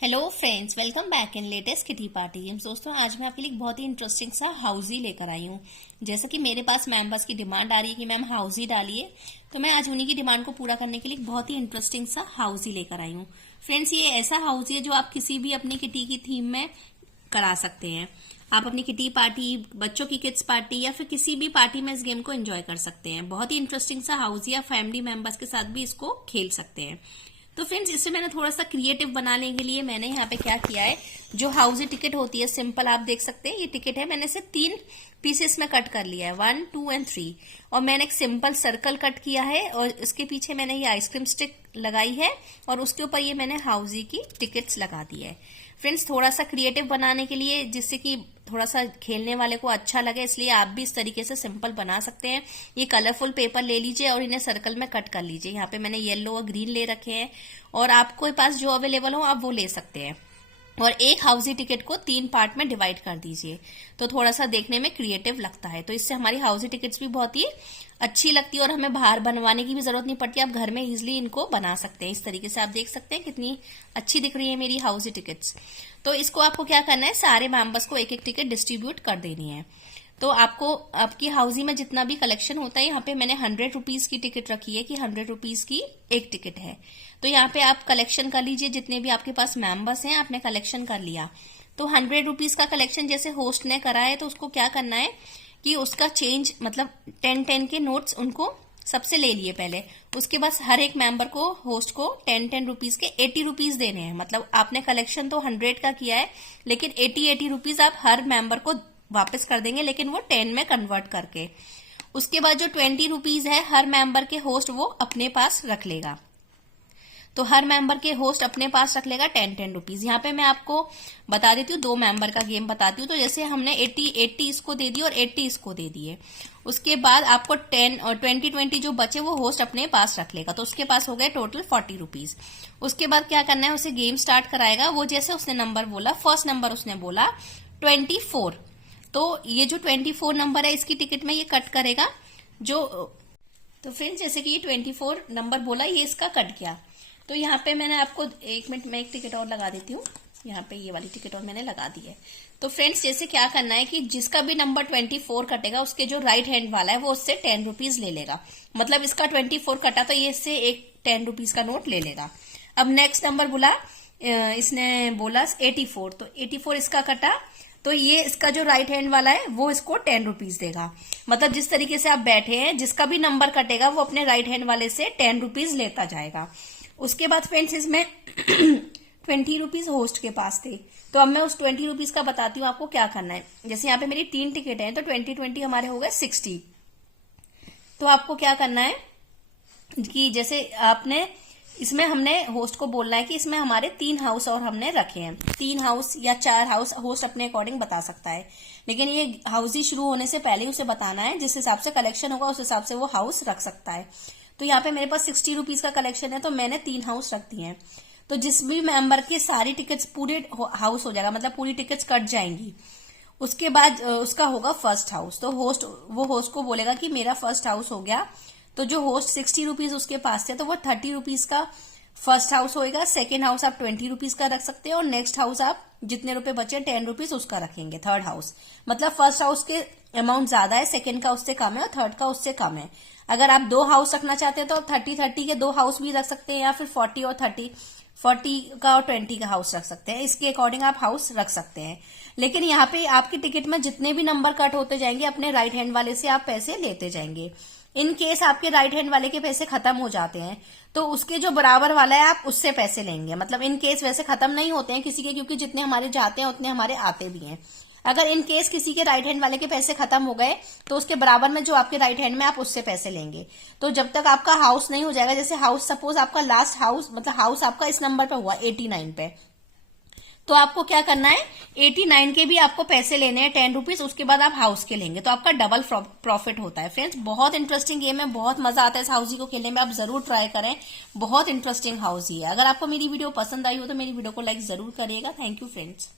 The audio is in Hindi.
Hello friends, welcome back in latest kitty party games. दोस्तों, आज मैं आपके लिए एक बहुत ही इंटरेस्टिंग सा हाउजी लेकर आई हूँ। जैसा कि मेरे पास मेंबर्स की डिमांड आ रही है कि मैम हाउजी डालिए, तो मैं आज उन्हीं की डिमांड को पूरा करने के लिए एक बहुत ही इंटरेस्टिंग सा हाउजी लेकर आई हूँ। फ्रेंड्स, ये ऐसा हाउजी है जो आप किसी भी अपनी किटी की थीम में करा सकते हैं। आप अपनी किटी पार्टी, बच्चों की किड्स पार्टी या फिर किसी भी पार्टी में इस गेम को एंजॉय कर सकते हैं। बहुत ही इंटरेस्टिंग सा हाउजी, या फैमिली मेंबर्स के साथ भी इसको खेल सकते हैं। तो फ्रेंड्स, इससे मैंने थोड़ा सा क्रिएटिव बनाने के लिए मैंने यहाँ पे क्या किया है, जो हाउजी टिकट होती है सिंपल, आप देख सकते हैं ये टिकट है। मैंने इसे 3 पीसेस में कट कर लिया है, 1, 2 एंड 3। और मैंने एक सिंपल सर्कल कट किया है और इसके पीछे मैंने ये आइसक्रीम स्टिक लगाई है और उसके ऊपर ये मैंने हाउजी की टिकट्स लगा दी है। फ्रेंड्स, थोड़ा सा क्रिएटिव बनाने के लिए, जिससे कि थोड़ा सा खेलने वाले को अच्छा लगे, इसलिए आप भी इस तरीके से सिंपल बना सकते हैं। ये कलरफुल पेपर ले लीजिए और इन्हें सर्कल में कट कर लीजिए। यहाँ पे मैंने येलो और ग्रीन ले रखे हैं और आपके पास जो अवेलेबल हो आप वो ले सकते हैं। और एक हाउजी टिकट को 3 पार्ट में डिवाइड कर दीजिए, तो थोड़ा सा देखने में क्रिएटिव लगता है। तो इससे हमारी हाउजी टिकट्स भी बहुत ही अच्छी लगती है और हमें बाहर बनवाने की भी जरूरत नहीं पड़ती। आप घर में इजिली इनको बना सकते हैं। इस तरीके से आप देख सकते हैं कितनी अच्छी दिख रही है मेरी हाउजी टिकट्स। तो इसको आपको क्या करना है, सारे मेंबर्स को एक एक टिकट डिस्ट्रीब्यूट कर देनी है। तो आपको आपकी हाउजी में जितना भी कलेक्शन होता है, यहाँ पे मैंने 100 रुपीज की टिकट रखी है कि 100 रुपीज की एक टिकट है। तो यहाँ पे आप कलेक्शन कर लीजिए, जितने भी आपके पास मेंबर्स हैं आपने कलेक्शन कर लिया। तो 100 रुपीज का कलेक्शन जैसे होस्ट ने करा है, तो उसको क्या करना है कि उसका चेंज, मतलब 10-10 के नोट्स उनको सबसे ले लिए पहले। उसके बाद हर एक मेंबर को, होस्ट को 10-10 रुपीज के 80 रुपीज देने हैं। मतलब आपने कलेक्शन तो 100 का किया है, लेकिन 80 रुपीज आप हर मेंबर को वापस कर देंगे, लेकिन वो 10 में कन्वर्ट करके। उसके बाद जो 20 रुपीज है हर मेंबर के होस्ट वो अपने पास रख लेगा। तो हर मेंबर के होस्ट अपने पास रख लेगा 10-10 रुपीज। यहाँ पे मैं आपको बता देती हूँ, 2 मेंबर का गेम बताती हूँ। तो जैसे हमने 80 इसको दे दी और 80 इसको दे दिए। उसके बाद आपको 10 और 20 जो बचे वो होस्ट अपने पास रख लेगा। तो उसके पास हो गए टोटल 40 रुपीज। उसके बाद क्या करना है, उसे गेम स्टार्ट कराएगा। वो जैसे उसने नंबर बोला, फर्स्ट नंबर उसने बोला 24, तो ये जो 24 नंबर है इसकी टिकट में ये कट करेगा। तो फिर जैसे कि ये 24 नंबर बोला, ये इसका कट गया। तो यहाँ पे मैंने आपको, 1 मिनट में एक टिकट और लगा देती हूँ। यहाँ पे ये वाली टिकट और मैंने लगा दी है। तो फ्रेंड्स, जैसे क्या करना है कि जिसका भी नंबर 24 कटेगा, उसके जो राइट हैंड वाला है वो उससे 10 रुपीज ले लेगा। मतलब इसका 24 कटा तो ये इससे एक 10 रुपीज का नोट ले लेगा। अब नेक्स्ट नंबर बोला, इसने बोला 84, तो 84 इसका कटा, तो ये इसका जो राइट हैंड वाला है वो इसको 10 रुपीज देगा। मतलब जिस तरीके से आप बैठे हैं, जिसका भी नंबर कटेगा वो अपने राइट हैंड वाले से 10 रुपीज लेता जाएगा। उसके बाद फ्रेंड्स, इसमें 20 रुपीज होस्ट के पास थे। तो अब मैं उस 20 रुपीज का बताती हूँ आपको क्या करना है। जैसे यहाँ पे मेरी 3 टिकट है, तो 20-20 हमारे हो गए 60। तो आपको क्या करना है कि जैसे आपने इसमें, हमने होस्ट को बोलना है कि इसमें हमारे 3 हाउस और हमने रखे हैं। 3 हाउस या 4 हाउस होस्ट अपने अकॉर्डिंग बता सकता है, लेकिन ये हाउसी शुरू होने से पहले उसे बताना है। जिस हिसाब से कलेक्शन होगा उस हिसाब से वो हाउस रख सकता है। तो यहाँ पे मेरे पास 60 रुपीज का कलेक्शन है, तो मैंने 3 हाउस रख दिए हैं। तो जिस भी मेंबर की सारी टिकट्स पूरे हाउस हो जाएगा, मतलब पूरी टिकट्स कट जाएंगी। उसके बाद उसका होगा फर्स्ट हाउस। तो होस्ट को बोलेगा कि मेरा फर्स्ट हाउस हो गया। तो जो होस्ट 60 रुपीज उसके पास थे, तो वो 30 रुपीज का फर्स्ट हाउस होएगा। सेकेंड हाउस आप 20 रुपीज का रख सकते हैं और नेक्स्ट हाउस आप जितने रुपए बचे 10 रुपीज उसका रखेंगे। थर्ड हाउस, मतलब फर्स्ट हाउस के अमाउंट ज्यादा है, सेकेंड का उससे कम है और थर्ड का उससे कम है। अगर आप 2 हाउस रखना चाहते हैं तो 30-30 के 2 हाउस भी रख सकते हैं, या फिर 40 और 30, 40 का और 20 का हाउस रख सकते हैं। इसके अकॉर्डिंग आप हाउस रख सकते हैं। लेकिन यहाँ पे आपकी टिकट में जितने भी नंबर कट होते जाएंगे, अपने राइट हैंड वाले से आप पैसे लेते जाएंगे। इन केस आपके राइट हैंड वाले के पैसे खत्म हो जाते हैं, तो उसके जो बराबर वाला है आप उससे पैसे लेंगे। मतलब इन केस वैसे खत्म नहीं होते हैं किसी के, क्योंकि जितने हमारे जाते हैं उतने हमारे आते भी हैं। अगर इन केस किसी के राइट हैंड वाले के पैसे खत्म हो गए, तो उसके बराबर में जो आपके राइट हैंड में, आप उससे पैसे लेंगे। तो जब तक आपका हाउस नहीं हो जाएगा, जैसे हाउस, सपोज आपका लास्ट हाउस, मतलब हाउस आपका इस नंबर पे हुआ 89 पे, तो आपको क्या करना है, 89 के भी आपको पैसे लेने हैं 10 रुपीज। उसके बाद आप हाउस के लेंगे, तो आपका डबल प्रॉफिट होता है। फ्रेंड्स, बहुत इंटरेस्टिंग गेम है, बहुत मजा आता है इस हाउसी को खेलने में। आप जरूर ट्राई करें, बहुत इंटरेस्टिंग हाउसी है। अगर आपको मेरी वीडियो पसंद आई हो तो मेरी वीडियो को लाइक जरूर करिएगा। Thank you friends.